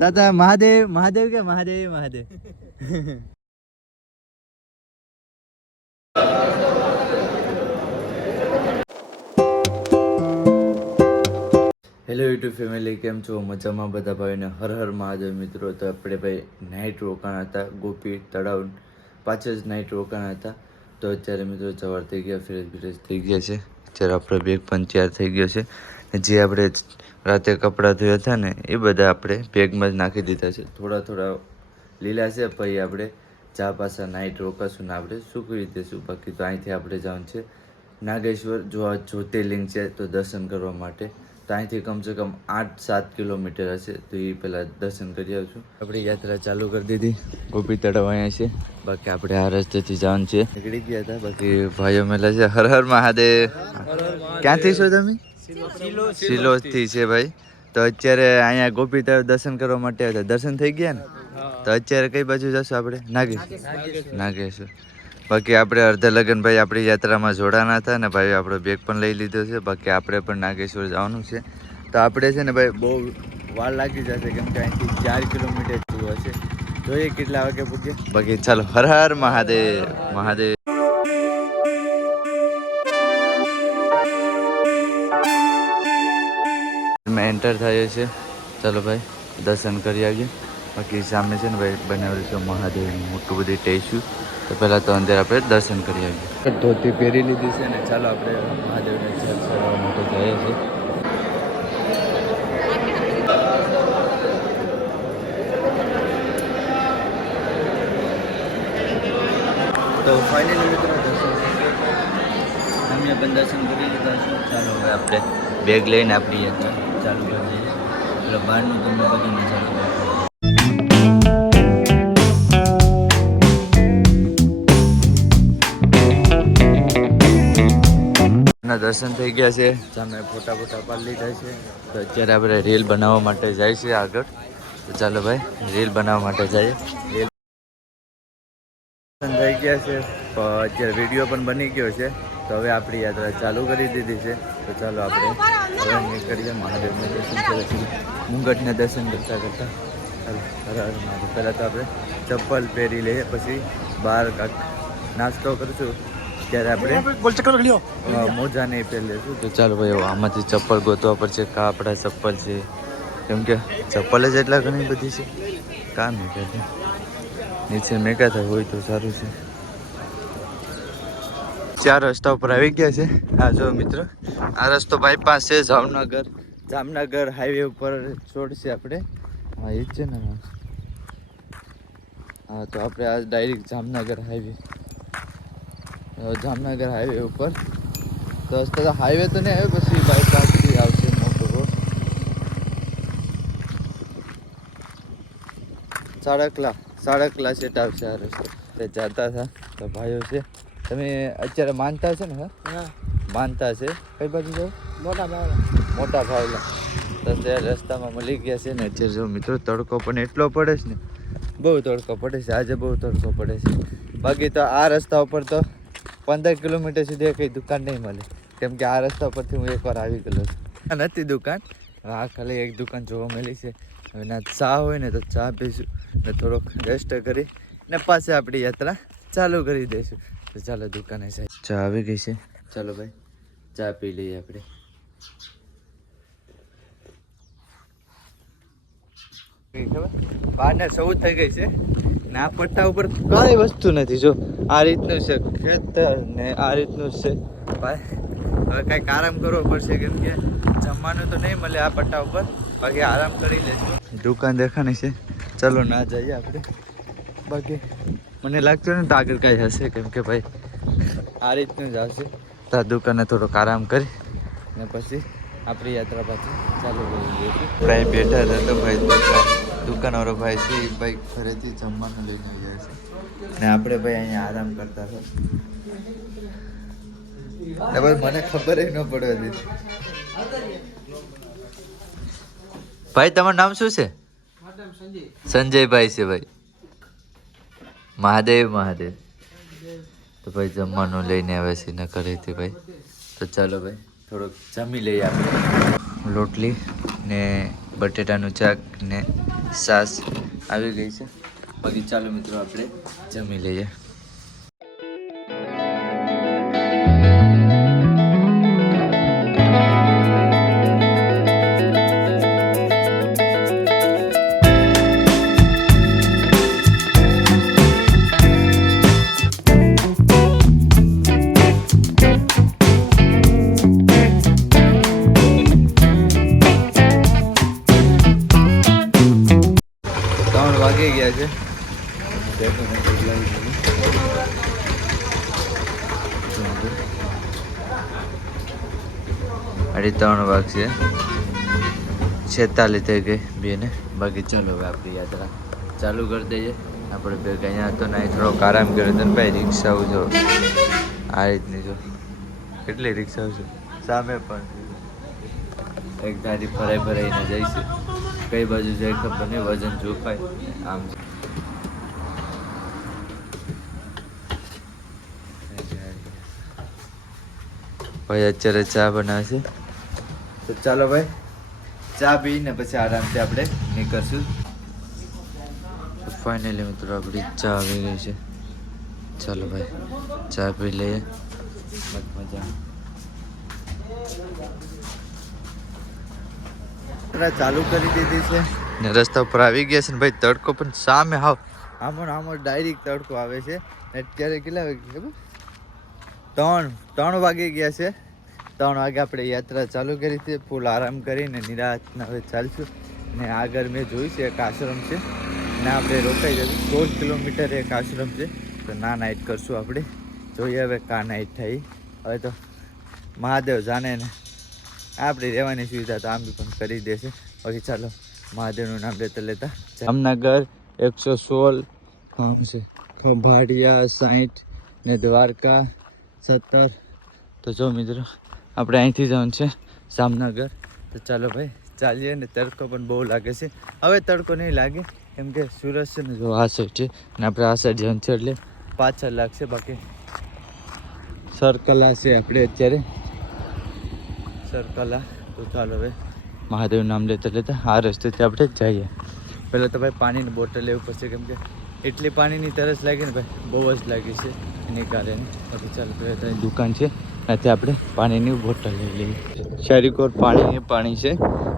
દાદા, મહાદેવ મહાદેવ કે Mahadev Mahadev? Hello YouTube family કેમ છો? મજામાં બધા ભાઈને હર હર મહાદેવ મિત્રો. તો આપણે ભાઈ નાઇટ રોકાણ હતા, ગોપી તળાવ પાછળ જ નાઇટ રોકાણ હતા. તો અત્યારે મિત્રો સવાર થઈ ગયા ફ્રેશ ફ્રેશ થઈ ગયા છે. અત્યારે આપણો બેગ પણ તૈયાર થઈ ગયો છે. જે આપણે રાતે કપડાં ધોયા હતા ને, એ બધા આપણે બેગમાં જ નાખી દીધા છે. થોડા થોડા લીલા છે, પછી આપણે ચા પાછા નાઇટ રોકાશું ને આપણે. સૂકવી દઈશું બાકી તો અહીંથી આપણે જવાનું છે. નાગેશ્વર જો આ જ્યોતિર્લિંગ છે, તો દર્શન કરવા માટે. તો અહીંથી કમસે કમ આઠ સાત કિલોમીટર હશે, તો એ પહેલાં દર્શન કરી આવશું. આપણી યાત્રા ચાલુ કરી દીધી. ગોપી તળાવ અહીંયા છે. બાકી આપણે આ રસ્તેથી જવાનું છે. નીકળી ગયા હતા. બાકી ભાઈઓ મેલા છે. હર હર મહાદેવ. ક્યાંથી છો તમે? સિલોથી છે ભાઈ. તો અત્યારે અહીંયા ગોપી દર્શન કરવા માટે આવ્યા દર્શન થઈ ગયા ને? તો અત્યારે કઈ બાજુ જશું આપણે? નાગેશ. નાગેશ્વર. બાકી આપણે અર્ધા લગન ભાઈ આપણી યાત્રામાં જોડાના હતા ને ભાઈ આપણો બેગ પણ લઈ લીધો છે. બાકી આપણે પણ નાગેશ્વર જવાનું છે. તો આપણે છે ને ભાઈ બહુ વાર લાગી જશે કેમ કે અહીંથી ચાર કિલોમીટર દૂર હશે. જોઈએ કેટલા વાગે પૂગે. બાકી ચાલો હર હર મહાદેવ. મહાદેવ. એન્ટર થયો છે. ચાલો ભાઈ, દર્શન કરી આવીએ. બાકી સામે છે ને ભાઈ, બનાવેલું છે મહાદેવનું મોટું બધી ટેસ્યુ તો પહેલાં તો અંદર આપણે દર્શન કરી આવીએ. ધોતી પહેરી લીધી છે ને ચાલો આપણે મહાદેવને જલ માટે જઈએ છીએ. તો ફાઇનલી મિત્રો દર્શન અમે પણ દર્શન કરી લીધા છે. ચાલો હવે આપણે બેગ લઈને આપણી યાત્રા ચાલુ કરી દઈએ. એટલે બહારનું તમને બધું નજારો દર્શન થઈ ગયા છે. સામે ફોટા ફોટા પાડી લીધા છે. તો અત્યારે આપણે રીલ બનાવવા માટે જાય છે આગળ. તો ચાલો ભાઈ રીલ બનાવવા માટે જઈએ. રીલ દર્શન થઈ ગયા છે. તો અત્યારે વીડિયો પણ બની ગયો છે. તો હવે આપણી યાત્રા ચાલુ કરી દીધી છે. તો ચાલો આપણે હવે નીકળીએ મહાદેવના દર્શન કરીશું મુંગટના દર્શન કરતાં કરતાં. ચાલો હર હર મહાદેવ. પહેલાં તો આપણે ચપ્પલ પહેરી લઈએ પછી બહાર કાંક નાસ્તો કરીશું. ત્યારે આપણે મોજા નહીં પહેરી લઈશું તો ચાલો ભાઈ આમાંથી ચપ્પલ ગોતવા પડશે. કા આપણા ચપ્પલ છે. કેમ કે ચપ્પલ જ એટલા ઘણી બધી છે. કા કહેતા? નીચે થાય હોય તો સારું છે. ચાર રસ્તા ઉપર આવી ગયા છે. આ જો મિત્રો, આ રસ્તો બાયપાસ છે જામનગર. જામનગર હાઈવે ઉપર છોડશે આપણે. હા, એ જ છે ને. હા, તો આપણે આ direct Jamnagar highway Jamnagar highway ઉપર. તો રસ્તો હાઈવે તો નહીં આવે પછી બાયપાસથી આવશે મોટો રોડ. સાડકલા સાડકલા સેટ આવશે આ રસ્તો. તે જતા હતા, તો ભાઈઓ છે. તમે અત્યારે માનતા છે ને હા? માનતા છે? કઈ બાજુ જાઓ? મોટા ભાવલા મોટા ભાવલા તો અત્યારે રસ્તામાં મળી ગયા છે ને અત્યારે જો મિત્રો તડકો પણ એટલો પડે છે ને બહુ તડકો પડે છે આજે બહુ તડકો પડે છે. બાકી તો આ રસ્તા ઉપર તો પંદર કિલોમીટર સુધી કંઈ દુકાન નહીં મળે. કેમ કે આ રસ્તા પરથી હું એકવાર આવી ગયેલો છું. આ નથી દુકાન. આ ખાલી એક દુકાન જોવા મળી છે. હવે ના ચા હોય ને તો ચા પીશું ને થોડોક રેસ્ટ કરી ને પાછી આપણી યાત્રા ચાલુ કરી દઈશું. તો ચાલો દુકાને સાહેબ ચા આવી ગઈ છે. ચાલો ભાઈ ચા પી લઈએ આપણે. બાર ને ચૌદ થઈ ગઈ છે. ને આ પટ્ટા ઉપર કઈ વસ્તુ નથી જો આ રીતનું છે. ખેતર ને આ રીતનું છે. ભાઈ હવે કાંઈક આરામ કરવો પડશે કેમ કે જમવાનું તો નહીં મળે આ પટ્ટા ઉપર. બાકી આરામ કરી લેશું. દુકાન દેખાણી છે. ચલો ના જઈએ આપણે. બાકી મને લાગતું ને તો આગળ કાંઈ હશે કેમ કે ભાઈ આ રીતનું જ આવશે. તો દુકાને થોડોક આરામ કરી ને પછી આપણી યાત્રા પાછી ચાલુ કરી દઈએ બેઠા હતા તો ભાઈ દુકાન દુકાનવાળો ભાઈ છે એ ભાઈ ઘરેથી જમવાનું લઈને આવ્યા છે. ને આપણે ભાઈ અહીંયા આરામ કરતા હતા. ને ભાઈ મને ખબર ન પડવા દીધી ભાઈ તમારું નામ શું છે? સંજયભાઈ છે ભાઈ. મહાદેવ મહાદેવ. તો ભાઈ જમવાનું લઈને આવે છે ને ઘરેથી ભાઈ. તો ચાલો ભાઈ, થોડુંક જમી લઈએ આપણે. રોટલી ને બટેટાનું ચાક ને સાસ આવી ગઈ છે. બાકી ચાલો મિત્રો આપણે જમી લઈએ. અઢી ત્રણ વાગશે છેતાલી થઈ ગઈ બેને. બાકી ચાલો હવે આપણી યાત્રા ચાલુ કરી દઈએ. આપણે બે અહીંયા તો નહીં થોડોક આરામ કર્યો હતો ભાઈ, રિક્ષાઓ જો. આ રીતની જો. કેટલી રિક્ષાઓ છે? સામે પણ. એક ગાડી ફરાઈ ફરાઈને જઈશું કઈ બાજુ જાય ખબર નહીં, વજન જોખાય. આમ ભાઈ, અત્યારે ચા બનાવે છે. તો ચાલો ભાઈ ચા પીને પછી આરામથી આપણે નીકળશું. ફાઇનલી મિત્રો આપણી ચા આવી ગઈ છે. ચાલો ભાઈ ચા પી લઈએ. મજા ચાલુ કરી દીધી છે. ને રસ્તા ઉપર આવી ગયા છે ને ભાઈ તડકો પણ સામે હાવ. આમ આમ આમો ડાયરેક્ટ તડકો આવે છે. અત્યારે કેટલા વાગે ખબર? ત્રણ ત્રણ વાગે ગયા છે. ત્રણ વાગે આપણે યાત્રા ચાલુ કરી છે. ફૂલ આરામ કરીને નિરાતના હવે ચાલશું. ને આગળ મેં જોયું છે એક આશ્રમ છે. ને આપણે રોકાઈ જશું. સોળ કિલોમીટર એક આશ્રમ છે. તો ના નાઇટ કરશું આપણે. જોઈએ હવે કા નાઇટ થઈ હવે તો મહાદેવ જાણે ને આપણી રહેવાની સુવિધા તો આમ બી પણ કરી દેશે. બાકી ચાલો, મહાદેવનું નામ લેતા લેતા જામનગર એકસો સોળ ગામ છે. ખંભાળિયા સાઠ ને દ્વારકા સત્તર. તો જો મિત્રો આપણે અહીંથી જવાનું છે જામનગર. તો ચાલો ભાઈ, ચાલીએ ને તડકો પણ બહુ લાગે છે. હવે તડકો નહીં લાગે, કેમ કે સુરત છે ને જો આ સાઈડ છે ને આપણે આ સાઈડ જવાનું છે એટલે પાછળ લાગશે બાકી. સરકલા છે આપણે અત્યારે. સરકલા તો ચાલો હવે મહાદેવ નામ લેતા લેતા આ રસ્તેથી આપણે જઈએ. પહેલાં તો ભાઈ પાણીની બોટલ લેવું પડશે, કેમ કે એટલી પાણીની તરસ લાગે ને ભાઈ બહુ જ લાગી છે. એની કારણે બાકી ચાલો ભાઈ દુકાન છે. ત્યાંથી આપણે પાણીની બોટલ લઈ લઈએ. શેરીકોર પાણી પાણી છે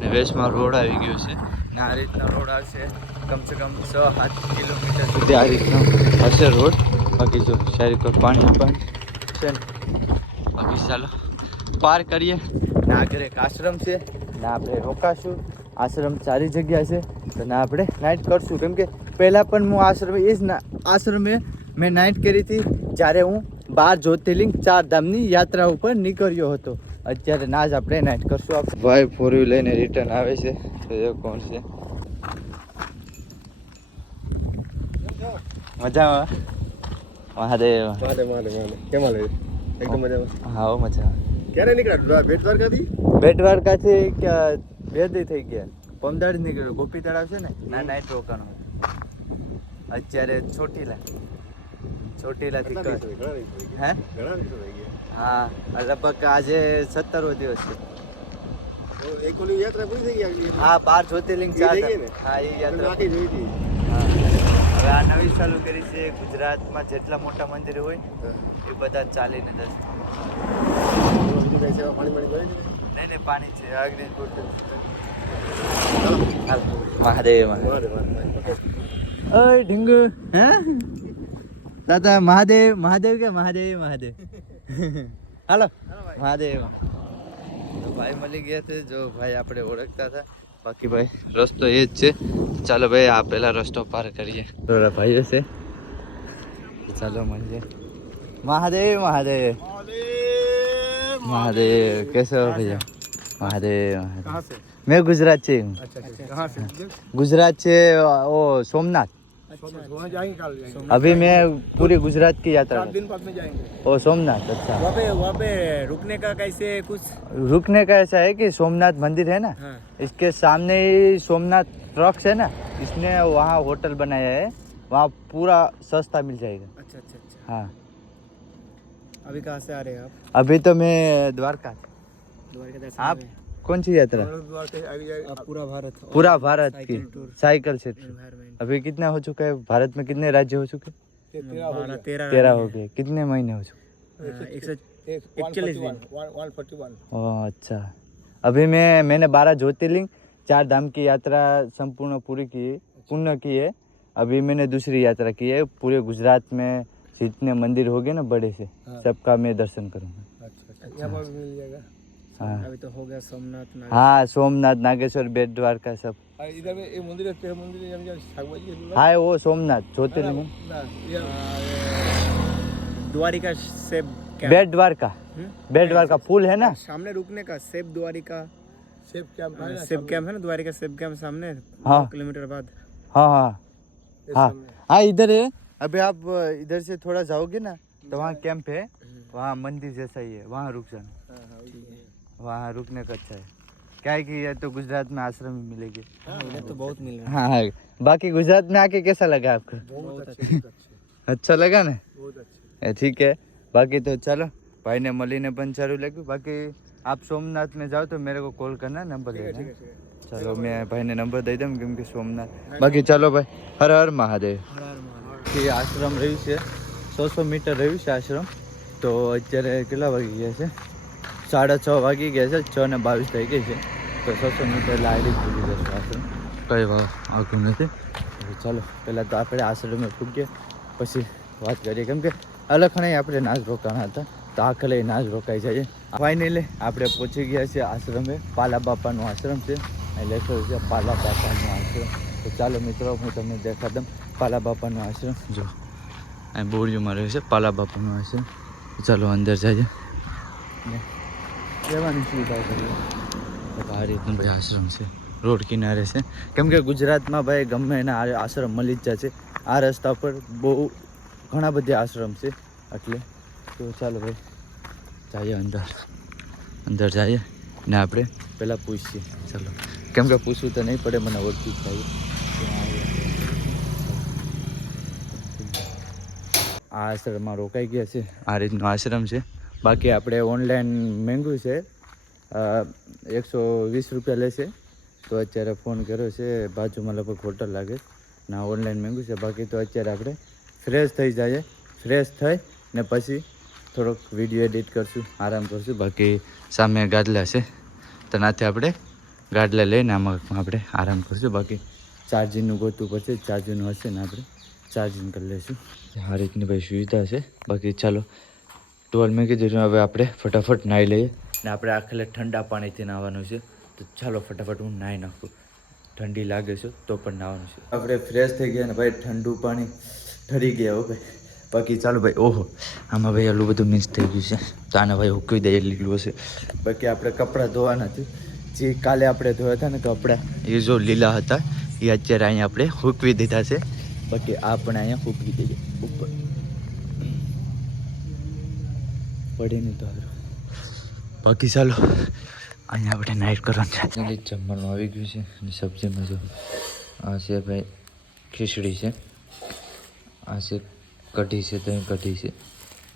ને વેસ્ટમાં રોડ આવી ગયો છે ને આ રીતના રોડ આવશે કમસે કમ છ સાત કિલોમીટર સુધી આ રીતનો હશે રોડ. બાકી જો શેરીકોટ પાણી પણ છે બાકી ચાલો પાર કરીએ. ના આગળ એક આશ્રમ છે. ને આપણે રોકાશું. આશ્રમ સારી જગ્યા છે. તો ના આપણે નાઇટ કરશું. કેમ કે પહેલાં પણ હું આશ્રમ એ જ ના આશ્રમે મેં નાઇટ કરી હતી. જ્યારે હું બાર જ્યોતિર્લિંગ ચાર ધામની યાત્રા ઉપર નીકળ્યો હતો. અત્યારે ના જ આપણે નાઇટ કરશું આપણે ભાઈ ફોર વ્હીલ લઈને રિટર્ન આવે છે. તો એ કોણ છે? મજામાં? મહાદેવ. મહાદેવ મહાદેવ કેમાં લે એકદમ મજામાં. હા હો મજામાં. ક્યારે નીકળ્યા? બેટ દ્વારકાથી બેટ દ્વારકાથી કે બે દી થઈ ગયા. પમદાડ નીકળ્યો. ગોપી તળાવ છે ને? ના નાઇટ રોકાણો. અત્યારે ચોટીલા. ચોટીલાથી થઈ હે? હા લગભગ આજે સત્તરવો દિવસ છે. તો એક ઓલી યાત્રા પૂરી થઈ ગઈ હા બાર જ્યોતિર્લિંગ? હા એ યાત્રા. હવે આ નવી ચાલુ કરી છે ગુજરાતમાં જેટલા મોટા મંદિર હોય એ બધા ચાલીને મળી નહીં નહીં પાણી છે અગ્નિ મહાદેવ. મહાદેવ ઢીંગુ. હે? दादा महादेव महादेव क्या? महादेव महादेव। हेलो। महादेव। तो भाई मिली गए थे जो भाई अपने ओरखता था। बाकी भाई रस्त ये चलो भाई आप पहला रस्त पार करिए। भाई से चलो मंजे। महादेव महादेव। महादेव कैसे हो भैया? महादेव महादेव। मैं गुजरात से हूँ। गुजरात से ओ सोमनाथ। अच्छा अच्छा। जाएँगे कल जाएँगे। अभी मैं पूरी गुजरात की यात्रा दिन बाद में जाएँगे। ओ सोमनाथ अच्छा। वहाँ पे वहाँ पे रुकने का कैसे कुछ रुकने का ऐसा है कि सोमनाथ मंदिर है ना? हाँ। इसके सामने ही सोमनाथ ट्रक्स है ना? इसने वहाँ होटल बनाया है। वहाँ पूरा सस्ता मिल जाएगा। अच्छा अच्छा अच्छा। हाँ। अभी कहाँ से आ रहे हैं आप? अभी तो मैं द्वारका। द्वारका आप? कौन सी यात्रा? पूरा भारत पूरा भारत की साइकिल से अभी कितना हो चुका है? भारत में कितने राज्य हो चुके तेरह हो हो गए। कितने महीने हो चुके हाँ, दिन। अच्छा। अभी मैं मैंने बारह ज्योतिर्लिंग चार धाम की यात्रा संपूर्ण पूरी की पूर्ण की है। अभी मैंने दूसरी यात्रा की है। पूरे गुजरात में जितने मंदिर हो गए ना बड़े से हाँ। सबका मैं दर्शन करूँगा। अच्छा अच्छा। यहाँ पर भी मिल जाएगा। हाँ। अभी तो हो गया सोमनाथ हाँ सोमनाथ नागेश्वर बेट द्वारका सब। इधर में एक मंदिर है मंदिर है है। हाँ वो सोमनाथ ज्योतिर्लिंग। द्वारिका सेब कैंप बेट द्वारका। हम्म? बेट द्वारका पुल है ना? सामने रुकने का सेब द्वारिका। सेब कैंप है ना सेब कैंप है ना द्वारिका सेब कैंप सामने? हाँ। किलोमीटर बाद। हाँ हाँ। हाँ। हाँ इधर है। अभी आप इधर से थोड़ा जाओगे ना तो वहाँ कैंप है। वहाँ मंदिर जैसा ही है। वहाँ रुक जाना। हाँ, हाँ, ये- वहाँ रुकने का अच्छा है क्या है कि ये तो गुजरात में आश्रम ही मिलेगी इधर तो बहुत मिल रहा हाँ हाँ बाकी गुजरात में आके कैसा लगा आपको बहुत अच्छे बहुत अच्छे अच्छा लगा ना बहुत अच्छे એ ઠીક है बाकी तो चलो ભાઈને મળીને પણ સારું લાગ્યું બાકી આપ સોમનાથ में जाओ तो मेरे को कॉल करना नंबर ठीक है देना ठीक है ठीक है चलो मैं ભાઈને નંબર દઈ દઉં કેમ કે સોમનાથ બાકી ચાલો ભાઈ હર હર મહાદેવ એ આશ્રમ રહ્યું છે સો સો મીટર રહ્યું છે આશ્રમ તો અત્યારે કેટલા વાગી ગયા છે સાડા છ વાગી ગયા છે છ ને બાવીસ થઈ ગઈ છે. તો સો સો મીટર લાયરી પૂરી જશે આશ્રમ કઈ આગળ નથી. ચાલો પહેલાં તો આપણે આશ્રમે પૂગીએ પછી વાત કરીએ. કેમ કે અલખણે આપણે નાચ રોકાણા હતા. તો આખલે નાચ રોકાઈ જઈએ. ફાઇનલી આપણે પહોંચી ગયા છીએ આશ્રમે. પાલા બાપાનો આશ્રમ છે. અહીં લખેલું છે પાલા બાપાનો આશ્રમ. તો ચાલો મિત્રો હું તમને દેખા દઉં. પાલા બાપાનો આશ્રમ. જો અહીં બોર્ડમાં રહ્યું છે પાલા બાપાનો આશ્રમ. ચાલો અંદર જઈએ. રહેવાની સુવિધા તો આ રીતનું ભાઈ આશ્રમ છે. રોડ કિનારે છે. કેમ કે ગુજરાતમાં ભાઈ ગમે એના આશ્રમ મળી જ છે. આ રસ્તા પર બહુ ઘણા બધા આશ્રમ છે. એટલે તો ચાલો ભાઈ, જઈએ અંદર. અંદર જઈએ ને આપણે પહેલાં પૂછીએ. ચાલો. કેમ કે પૂછવું તો નહીં પડે, મને ઓળખી થાય. જાય આ આશ્રમમાં રોકાઈ ગયા છે. આ રીતનો આશ્રમ છે. બાકી આપણે ઓનલાઈન મેંગ્યું છે. એકસો વીસ રૂપિયા લેશે તો અત્યારે ફોન કર્યો છે, બાજુમાં લગભગ હોટલ લાગે. ના ઓનલાઈન મેંગ્યું છે. બાકી તો અત્યારે આપણે ફ્રેશ થઈ જઈએ. ફ્રેશ થઈ ને પછી થોડોક વીડિયો એડિટ કરશું, આરામ કરશું. બાકી સામે ગાદલા છે. તો નાથી આપણે ગાદલા લઈને આમાં આપણે આરામ કરશું. બાકી ચાર્જિંગનું ગોતવું પડશે. ચાર્જિંગનું હશે ને આપણે. ચાર્જિંગ કરી લઈશું. આ રીતની ભાઈ સુવિધા છે. બાકી ચાલો ટોલ મેં કીધું છે, હવે આપણે ફટાફટ નાહી લઈએ. ને આપણે આખલે ઠંડા પાણીથી નાહવાનું છે. તો ચાલો ફટાફટ હું નાહી નાખું. ઠંડી લાગે છે તો પણ નાહવાનું છે. આપણે ફ્રેશ થઈ ગયા ને ભાઈ ઠંડુ પાણી ઠરી ગયા હો ભાઈ. બાકી ચાલો ભાઈ ઓહો આમાં ભાઈ આટલું બધું મિક્સ થઈ ગયું છે. તો આને ભાઈ ઉકવી દઈએ લીલું હશે. બાકી આપણે કપડાં ધોવાના છે. જે કાલે આપણે ધોયા હતા ને કપડાં એ જો લીલા હતા એ અત્યારે અહીંયા આપણે હૂકવી દીધા છે. બાકી આ પણ અહીંયા હૂકવી દઈએ. ઉપર. પડી નહીં તો. બાકી ચાલો, અહીંયા આપણે નાઇટ કરવાનું છે. જમવાનું આવી ગયું છે, અને સબ્જીમાં જો આ છે ભાઈ ખીચડી છે. આ છે કઢી છે, દહીં કઢી છે,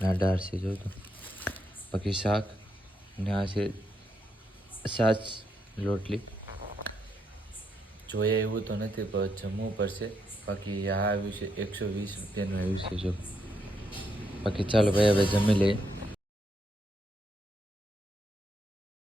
ના છે જો તો. બાકી શાક અને આ છે સાચ લોટલી જોઈએ એવું તો નથી, પણ જમવું પડશે. બાકી આ આવ્યું છે, એકસો વીસ રૂપિયાનું આવ્યું છે, જો. બાકી ચાલો ભાઈ, હવે જમી લઈએ.